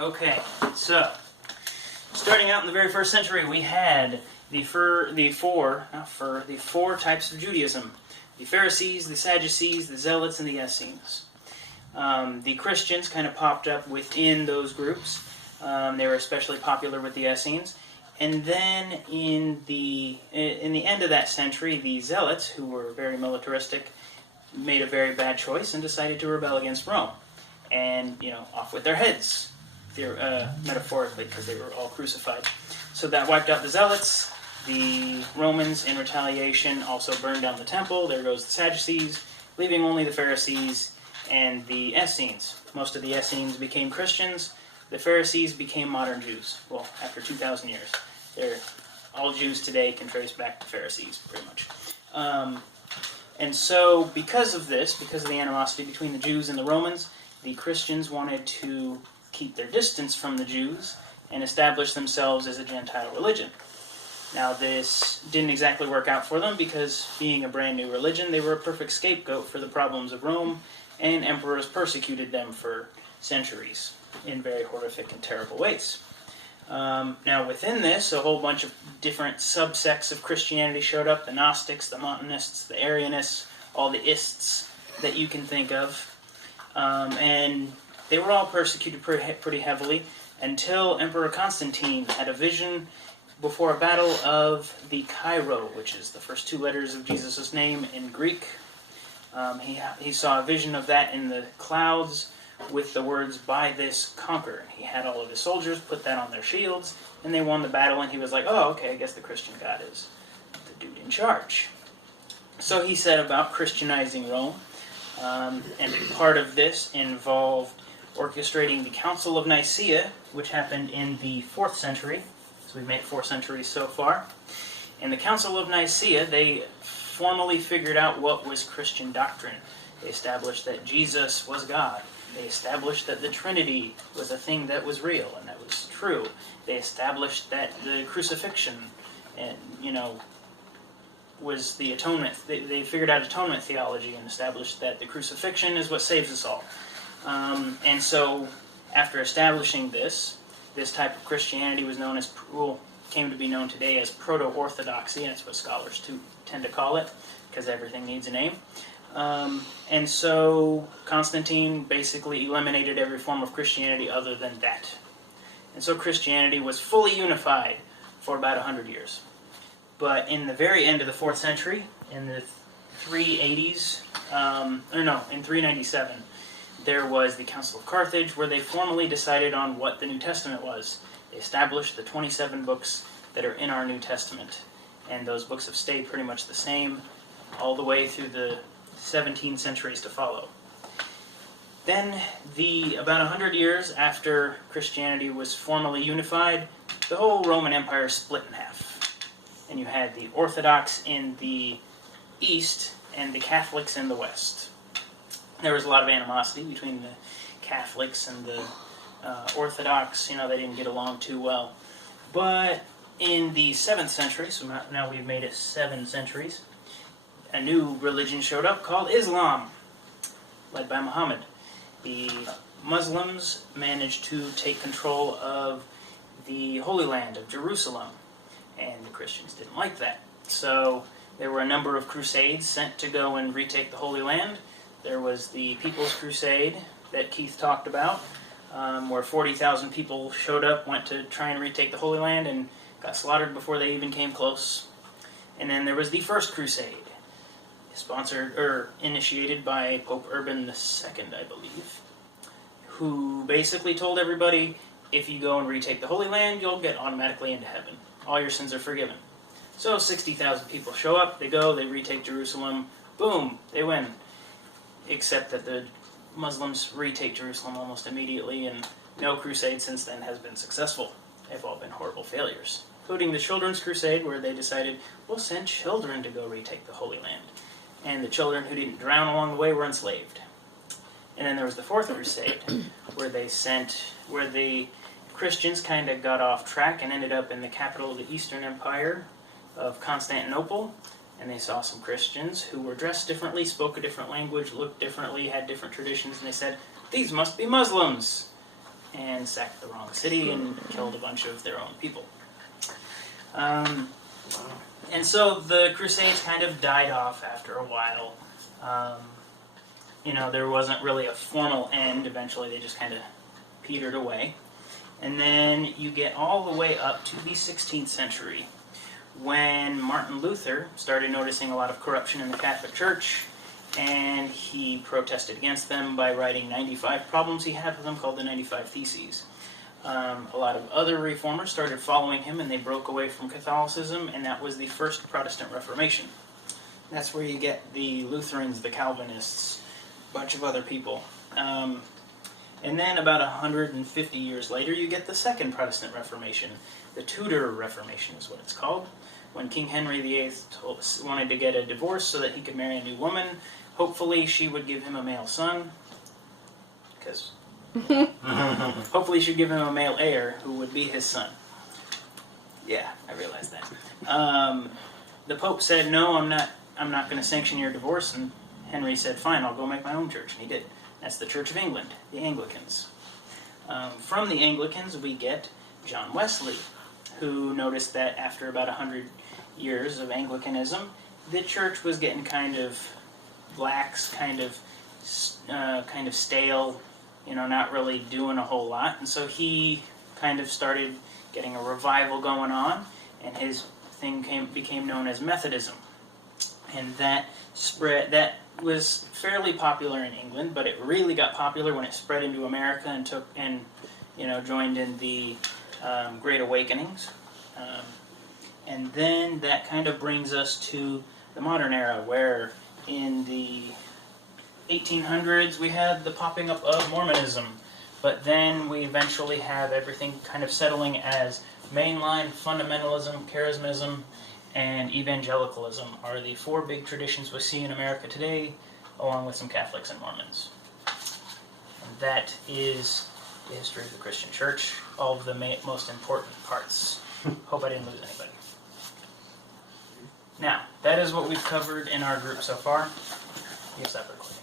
Okay, so starting out in the very first century, we had the four types of Judaism: the Pharisees, the Sadducees, the Zealots, and the Essenes. The Christians kind of popped up within those groups. They were especially popular with the Essenes. And then in the end of that century, the Zealots, who were very militaristic, made a very bad choice and decided to rebel against Rome. And, off with their heads, metaphorically, because they were all crucified. So that wiped out the Zealots. The Romans, in retaliation, also burned down the temple. There goes the Sadducees, leaving only the Pharisees and the Essenes. Most of the Essenes became Christians. The Pharisees became modern Jews. Well, after 2,000 years. All Jews today can trace back to Pharisees, pretty much. And so, because of this, because of the animosity between the Jews and the Romans, the Christians wanted to keep their distance from the Jews and establish themselves as a Gentile religion. Now, this didn't exactly work out for them because, being a brand new religion, they were a perfect scapegoat for the problems of Rome, and emperors persecuted them for centuries in very horrific and terrible ways. Now, within this, a whole bunch of different subsects of Christianity showed up: the Gnostics, the Montanists, the Arianists, all the ists that you can think of. And they were all persecuted pretty heavily until Emperor Constantine had a vision before a battle of the Cairo, which is the first two letters of Jesus' name in Greek. He saw a vision of that in the clouds with the words, "By this conquer." He had all of his soldiers put that on their shields, and they won the battle, and he was like, oh, okay, I guess the Christian God is the dude in charge. So he set about Christianizing Rome, and part of this involved orchestrating the Council of Nicaea, which happened in the 4th century. So we've made 4 centuries so far. In the Council of Nicaea, they formally figured out what was Christian doctrine. They established that Jesus was God. They established that the Trinity was a thing that was real and that was true. They established that the crucifixion, and was the atonement. They figured out atonement theology and established that the crucifixion is what saves us all. And so, after establishing this type of Christianity was known as, came to be known today as proto-orthodoxy. That's what scholars tend to call it, because everything needs a name. And so Constantine basically eliminated every form of Christianity other than that. And so Christianity was fully unified for about 100 years. But in the very end of the 4th century, in the 380s, in 397, there was the Council of Carthage, where they formally decided on what the New Testament was. They established the 27 books that are in our New Testament. And those books have stayed pretty much the same all the way through the 17 centuries to follow. Then, about 100 years after Christianity was formally unified, the whole Roman Empire split in half. And you had the Orthodox in the east and the Catholics in the west. There was a lot of animosity between the Catholics and the Orthodox. They didn't get along too well. But in the 7th century, so now we've made it 7 centuries, a new religion showed up called Islam, led by Muhammad. The Muslims managed to take control of the Holy Land of Jerusalem, and the Christians didn't like that. So there were a number of crusades sent to go and retake the Holy Land. There was the People's Crusade that Keith talked about, where 40,000 people showed up, went to try and retake the Holy Land, and got slaughtered before they even came close. And then there was the First Crusade, initiated by Pope Urban II, I believe, who basically told everybody, if you go and retake the Holy Land, you'll get automatically into heaven. All your sins are forgiven. So 60,000 people show up, they go, they retake Jerusalem, boom, they win. Except that the Muslims retake Jerusalem almost immediately, and no crusade since then has been successful. They've all been horrible failures, including the Children's Crusade, where they decided, we'll send children to go retake the Holy Land. And the children who didn't drown along the way were enslaved. And then there was the Fourth Crusade, where the Christians kind of got off track and ended up in the capital of the Eastern Empire of Constantinople. And they saw some Christians who were dressed differently, spoke a different language, looked differently, had different traditions, and they said, these must be Muslims. and sacked the wrong city and killed a bunch of their own people. And so the Crusades kind of died off after a while. There wasn't really a formal end. Eventually they just kind of petered away. And then you get all the way up to the 16th century, when Martin Luther started noticing a lot of corruption in the Catholic Church, and he protested against them by writing 95 problems he had with them called the 95 Theses. A lot of other reformers started following him, and they broke away from Catholicism, and that was the first Protestant Reformation. That's where you get the Lutherans, the Calvinists, a bunch of other people. And then about 150 years later, you get the second Protestant Reformation. The Tudor Reformation is what it's called. When King Henry VIII wanted to get a divorce so that he could marry a new woman, hopefully she would give him a male son, because hopefully she'd give him a male heir who would be his son. Yeah, I realized that. The Pope said, no, I'm not going to sanction your divorce, and Henry said, fine, I'll go make my own church, and he did. That's the Church of England, the Anglicans. From the Anglicans, we get John Wesley, who noticed that after about 100 years of Anglicanism, the church was getting kind of lax, kind of stale, not really doing a whole lot. And so he kind of started getting a revival going on, and his thing became known as Methodism. And that was fairly popular in England, but it really got popular when it spread into America and joined in the Great Awakenings. And then that kind of brings us to the modern era, where in the 1800s we had the popping up of Mormonism, but then we eventually have everything kind of settling as mainline fundamentalism, charismanism, and evangelicalism are the four big traditions we see in America today, along with some Catholics and Mormons. And that is the history of the Christian Church, all of the most important parts. Hope I didn't lose anybody. Now, that is what we've covered in our group so far. You stop recording.